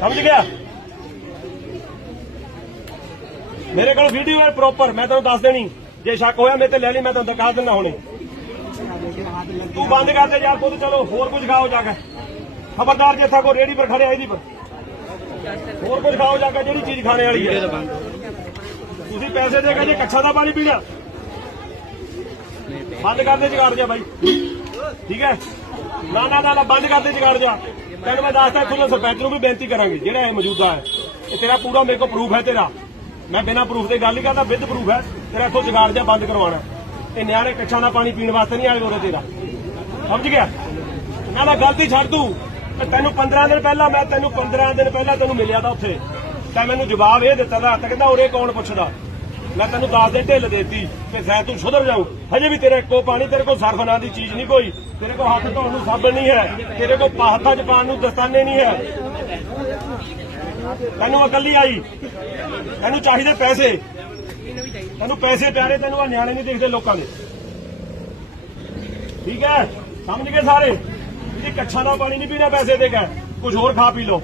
ਸਮਝ ਗਿਆ? ਮੇਰੇ ਕੋਲ ਵੀਡੀਓ ਹੈ ਪ੍ਰੋਪਰ ਮੈਂ ਤੈਨੂੰ ਦੱਸ ਦੇਣੀ। ਜੇ ਸ਼ੱਕ ਹੋਇਆ ਮੇਰੇ ਤੇ ਲੈ ਲਈ, ਮੈਂ ਤੈਨੂੰ ਦਿਖਾ ਦਿੰਦਾ ਹੁਣੇ। ਤੂੰ ਬੰਦ ਕਰ ਦੇ ਯਾਰ ਖੁਦ ਚਲੋ, ਹੋਰ ਕੁਝ ਖਾਓ ਜਾ ਕੇ। ਖਬਰਦਾਰ ਜੇ ਕੋ ਰੇੜੀ ਪਰ ਖੜੇ ਆਈ ਦੀ ਪਰ। ਹੋਰ ਕੁਝ ਖਾਓ ਜਾ ਕੇ, ਜਿਹੜੀ ਚੀਜ਼ ਖਾਣੇ ਵਾਲੀ ਹੈ। ਤੁਸੀਂ ਪੈਸੇ ਦੇ ਕੇ ਜੇ, ਕੱਛਾ ਦਾ ਪਾਣੀ ਪੀਣਾ ਬੰਦ ਕਰ ਦੇ, ਜਗਾੜ ਜਾ ਬਾਈ। ਠੀਕ ਹੈ? ਨਾ ਨਾ ਨਾ ਨਾ, ਬੰਦ ਕਰ ਦੇ, ਜਗਾੜ ਜਾ। ਤੈਨੂੰ ਮੈਂ ਦੱਸਦਾ, ਤੁਹਾਨੂੰ ਸਰਪੰਚ ਨੂੰ ਵੀ ਬੇਨਤੀ ਕਰਾਂਗੇ, ਜਿਹੜਾ ਇਹ ਮੌਜੂਦਾ ਹੈ। ਇਹ ਤੇਰਾ ਪੂਰਾ ਮੇਰੇ ਕੋਲ ਪ੍ਰੂਫ ਹੈ ਤੇਰਾ। ਮੈਂ ਬਿਨਾਂ ਪ੍ਰੂਫ ਦੇ ਗੱਲ ਨਹੀਂ ਕਰਦਾ ਵਿਦ ਪ੍ਰੂਫ ਹੈ। ਤੇਰਾ ਇੱਥੋਂ ਜਗਾੜ ਜਿਹਾ ਬੰਦ ਕਰਵਾਉਣਾ ਇਹ ਨਿਆਣੇ ਕੱਛਾਂ ਦਾ ਪਾਣੀ ਪੀਣ ਵਾਸਤੇ ਨਹੀਂ ਆਏ ਉਰੇ ਤੇਰਾ। ਸਮਝ ਗਿਆ? ਨਾ ਨਾ ਗਲਤੀ ਛੱਡ ਤੂੰ ਤੈਨੂੰ 15 ਦਿਨ ਪਹਿਲਾਂ, ਮੈਂ ਤੈਨੂੰ 15 ਦਿਨ ਪਹਿਲਾਂ ਤੈਨੂੰ ਮਿਲਿਆ ਤਾਂ ਉੱਥੇ। ਤਾਂ ਮੈਨੂੰ ਜਵਾਬ ਇਹ ਦਿੱਤਾ ਦਾ, ਤਾਂ ਕਹਿੰਦਾ ਉਰੇ ਕੌਣ ਪੁੱਛਦਾ? ਮੈਂ ਤੈਨੂੰ ਦੱਸ ਦੇ ਢਿੱਲ ਦੇਤੀ ਕਿ ਸੈ ਤੂੰ ਸੁਧਰ ਜਾਊ। ਹਜੇ ਵੀ ਤੇਰੇ ਇੱਕੋ ਪਾਣੀ, ਤੇਰੇ ਕੋਲ ਸਰਫ ਨਾਂ ਦੀ ਚੀਜ਼ ਨਹੀਂ ਕੋਈ। ਤੇਰੇ ਕੋਲ ਹੱਥ ਧੋਣ ਨੂੰ ਸਾਬਣ ਨਹੀਂ ਹੈ। ਤੇਰੇ ਕੋਲ ਹੱਥਾਂ 'ਚ ਨੂੰ ਦਸਤਾਨੇ ਨਹੀਂ ਹੈ। ਤੈਨੂੰ ਅਕਲ ਨਹੀਂ ਆਈ। ਤੈਨੂੰ ਚਾਹੀਦੇ ਪੈਸੇ। ਤੈਨੂੰ ਪੈਸੇ ਪਿਆਰੇ, ਤੈਨੂੰ ਆ ਨਿਆਣੇ ਨਹੀਂ ਦੇਖਦੇ ਲੋਕਾਂ ਦੇ। ਠੀਕ ਹੈ? ਸਮਝ ਗਏ ਸਾਰੇ? ਜੀ ਕੱਛਾ ਦਾ ਪਾਣੀ ਨਹੀਂ ਪੀਣਾ ਪੈਸੇ ਦੇ ਕੇ। ਕੁਝ ਹੋਰ ਖਾ ਪੀ ਲਓ।